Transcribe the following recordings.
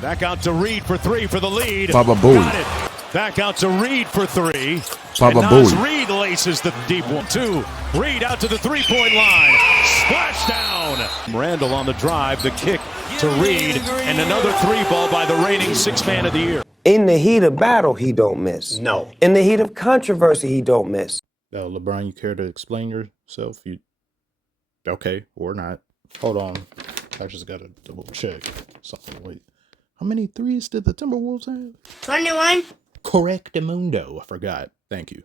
Back out to Reid for three for the lead. Baba Got Booey. it. Back out to Reid for three. Baba And Naz Booey. Reid laces the deep one. Two. Reid out to the three-point line. Splash down. Randall on the drive. The kick to Reid. And another three ball by the reigning sixth man of the year. In the heat of battle, he don't miss. No. In the heat of controversy, he don't miss. LeBron, you care to explain yourself? Okay, or not. Hold on. I just got to double check something. Wait. How many threes did the Timberwolves have? 21. Correctamundo. I forgot. Thank you.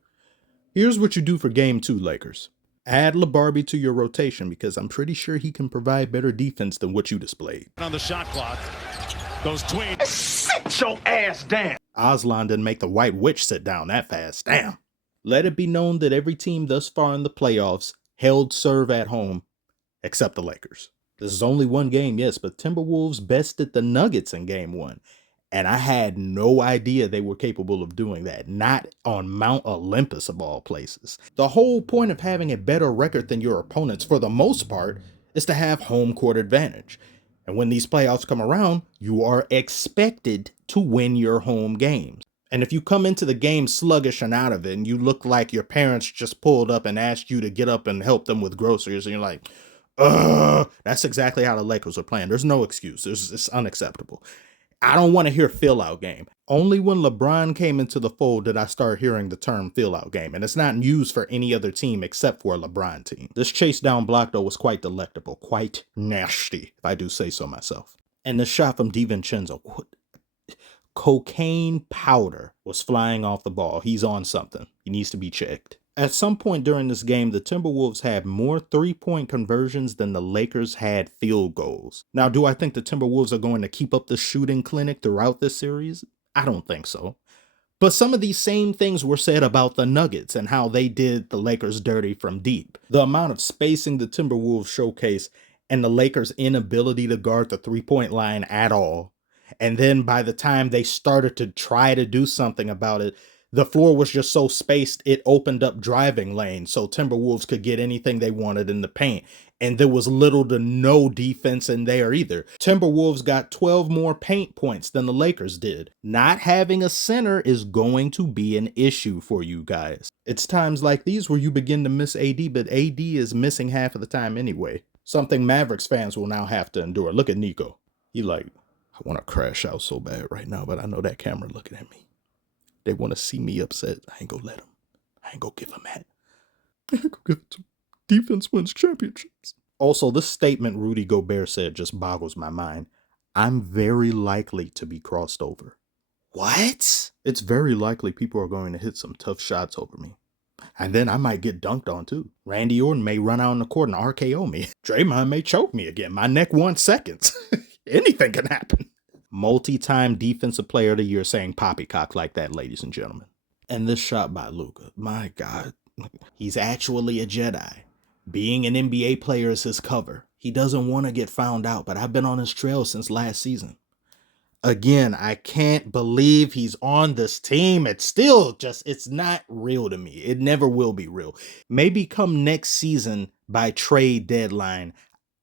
Here's what you do for Game 2, Lakers. Add LeBarbie to your rotation because I'm pretty sure he can provide better defense than what you displayed. On the shot clock. Goes Tween. Sit your ass down. Aslan didn't make the White Witch sit down that fast. Damn. Let it be known that every team thus far in the playoffs held serve at home except the Lakers. This is only one game, yes, but Timberwolves bested the Nuggets in Game 1. And I had no idea they were capable of doing that. Not on Mount Olympus of all places. The whole point of having a better record than your opponents, for the most part, is to have home court advantage. And when these playoffs come around, you are expected to win your home games. And if you come into the game sluggish and out of it, and you look like your parents just pulled up and asked you to get up and help them with groceries, and you're like, that's exactly how the Lakers are playing. There's no excuse. It's unacceptable. I don't want to hear fill-out game. Only when LeBron came into the fold did I start hearing the term fill-out game, and it's not used for any other team except for a LeBron team. This chase down block, though, was quite delectable, quite nasty, if I do say so myself. And the shot from DiVincenzo, cocaine powder was flying off the ball. He's on something. He needs to be checked. At some point during this game, the Timberwolves had more three-point conversions than the Lakers had field goals. Now, do I think the Timberwolves are going to keep up the shooting clinic throughout this series? I don't think so. But some of these same things were said about the Nuggets and how they did the Lakers dirty from deep. The amount of spacing the Timberwolves showcase and the Lakers' inability to guard the three-point line at all. And then by the time they started to try to do something about it, the floor was just so spaced, it opened up driving lanes so Timberwolves could get anything they wanted in the paint. And there was little to no defense in there either. Timberwolves got 12 more paint points than the Lakers did. Not having a center is going to be an issue for you guys. It's times like these where you begin to miss AD, but AD is missing half of the time anyway. Something Mavericks fans will now have to endure. Look at Nico. He like, I want to crash out so bad right now, but I know that camera looking at me. They want to see me upset. I ain't gonna let them. I ain't gonna give them that. I ain't gonna give it to them. Defense wins championships. Also, this statement Rudy Gobert said just boggles my mind. I'm very likely to be crossed over. What? It's very likely people are going to hit some tough shots over me. And then I might get dunked on too. Randy Orton may run out on the court and RKO me. Draymond may choke me again. My neck wants seconds. Anything can happen. Multi-time defensive player of the year saying poppycock like that, ladies and gentlemen. And this shot by Luka, my God, he's actually a Jedi. Being an NBA player is his cover. He doesn't want to get found out, but I've been on his trail since last season. Again, I can't believe he's on this team. It's still just, it's not real to me. It never will be real. Maybe come next season by trade deadline,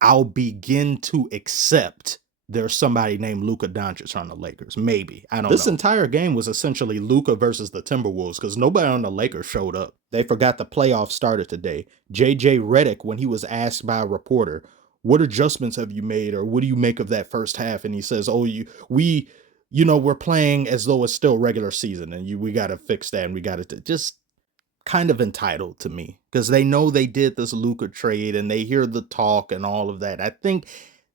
I'll begin to accept there's somebody named Luka Doncic on the Lakers. Maybe. I don't know. This entire game was essentially Luka versus the Timberwolves because nobody on the Lakers showed up. They forgot the playoffs started today. JJ Redick, when he was asked by a reporter, what adjustments have you made or what do you make of that first half? And he says, we're playing as though it's still regular season and we got to fix that and we got to just kind of entitled to me because they know they did this Luka trade and they hear the talk and all of that. I think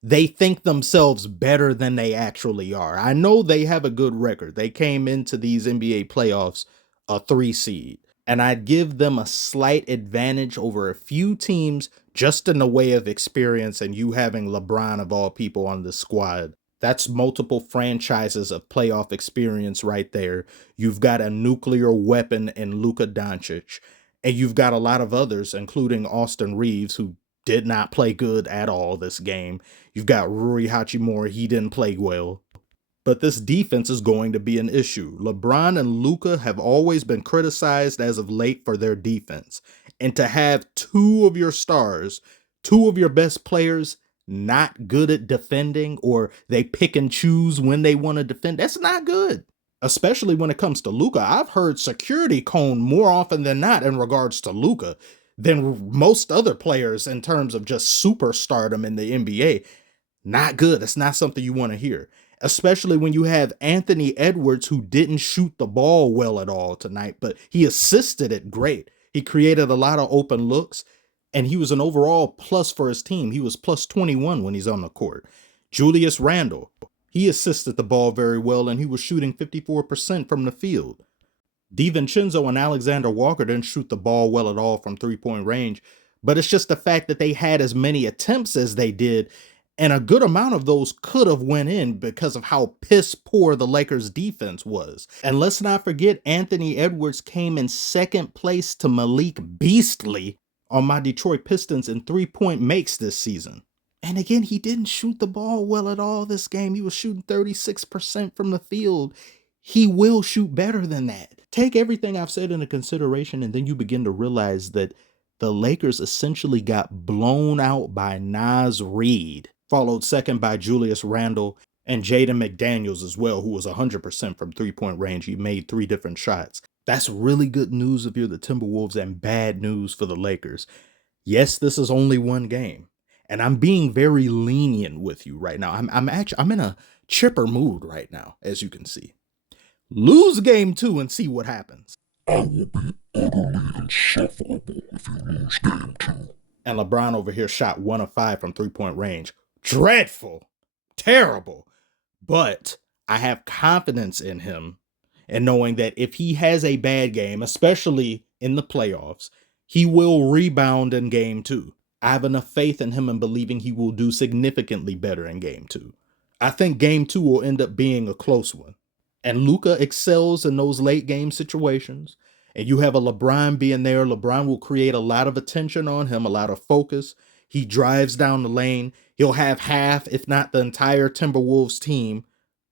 they think themselves better than they actually are. I know they have a good record. They came into these NBA playoffs a 3 seed, and I'd give them a slight advantage over a few teams just in the way of experience and you having LeBron of all people on the squad. That's multiple franchises of playoff experience right there. You've got a nuclear weapon in Luka Doncic, and you've got a lot of others, including Austin Reeves, who did not play good at all this game. You've got Rui Hachimura. He didn't play well. But this defense is going to be an issue. LeBron and Luka have always been criticized as of late for their defense. And to have two of your stars, two of your best players, not good at defending, or they pick and choose when they want to defend. That's not good. Especially when it comes to Luka. I've heard security cone more often than not in regards to Luka than most other players in terms of just superstardom in the NBA. Not good. It's not something you want to hear. Especially when you have Anthony Edwards, who didn't shoot the ball well at all tonight, but he assisted it great. He created a lot of open looks, and he was an overall plus for his team. He was plus 21 when he's on the court. Julius Randle, he assisted the ball very well, and he was shooting 54% from the field. DiVincenzo and Alexander Walker didn't shoot the ball well at all from three-point range, but it's just the fact that they had as many attempts as they did, and a good amount of those could have went in because of how piss poor the Lakers defense was. And let's not forget, Anthony Edwards came in second place to Malik Beasley on my Detroit Pistons in three-point makes this season. And again, he didn't shoot the ball well at all this game. He was shooting 36% from the field. He will shoot better than that. Take everything I've said into consideration, and then you begin to realize that the Lakers essentially got blown out by Naz Reid, followed second by Julius Randle and Jaden McDaniels as well, who was 100% from three-point range. He made 3 different shots. That's really good news if you're the Timberwolves, and bad news for the Lakers. Yes, this is only one game, and I'm being very lenient with you right now. I'm in a chipper mood right now, as you can see. Lose game 2 and see what happens. I will be utterly insufferable if you lose game 2. And LeBron over here shot 1 of 5 from three-point range. Dreadful. Terrible. But I have confidence in him, and knowing that if he has a bad game, especially in the playoffs, he will rebound in game 2. I have enough faith in him and believing he will do significantly better in game 2. I think game 2 will end up being a close one. And Luka excels in those late game situations. And you have a LeBron being there. LeBron will create a lot of attention on him, a lot of focus. He drives down the lane. He'll have half, if not the entire Timberwolves team,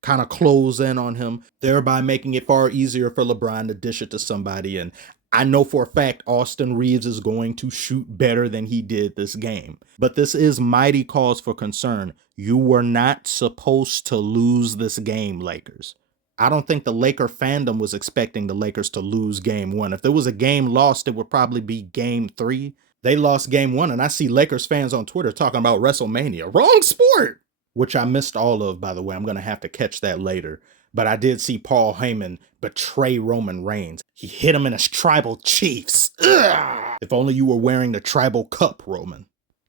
kind of close in on him, thereby making it far easier for LeBron to dish it to somebody. And I know for a fact Austin Reeves is going to shoot better than he did this game. But this is mighty cause for concern. You were not supposed to lose this game, Lakers. I don't think the Laker fandom was expecting the Lakers to lose game 1. If there was a game lost, it would probably be game 3. They lost game 1, and I see Lakers fans on Twitter talking about WrestleMania. Wrong sport! Which I missed all of, by the way. I'm going to have to catch that later. But I did see Paul Heyman betray Roman Reigns. He hit him in his tribal chiefs. Ugh! If only you were wearing the tribal cup, Roman.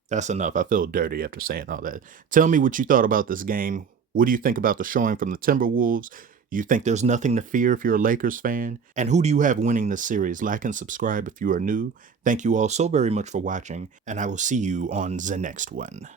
That's enough. I feel dirty after saying all that. Tell me what you thought about this game. What do you think about the showing from the Timberwolves? You think there's nothing to fear if you're a Lakers fan? And who do you have winning this series? Like and subscribe if you are new. Thank you all so very much for watching, and I will see you on the next one.